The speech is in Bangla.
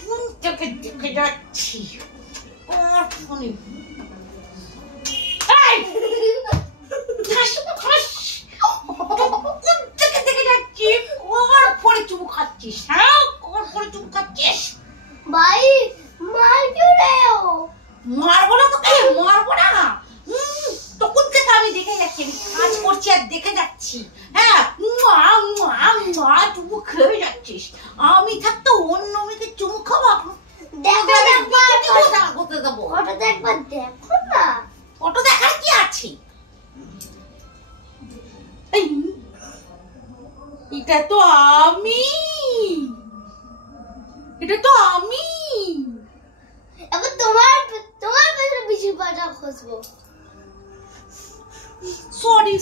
কোন থেকে দেখে যাচ্ছি আর ফোনে কোন থেকে দেখে যাচ্ছি কর পরে চুমু খাচ্ছিস হ্যাঁ কর পরে চুমু খাচ্ছিস ভাই মার क्यों रहे हो মারবো না তোকে মারবো না তখন থেকে আমি দেখে যাচ্ছি আমি কাজ করছি আর দেখে যাচ্ছি হ্যাঁ মা মা মা চুমু খেয়ে যাচ্ছিস আমি থাকতে অন্য মেয়েকে চুমু খাবো দেখো করতে দেবো ওটা একবার দেখো না ফটো দেখার কি আছে এটা তো আমি এখন তোমার পেছনে বিছু পাটা খুঁজবো সরি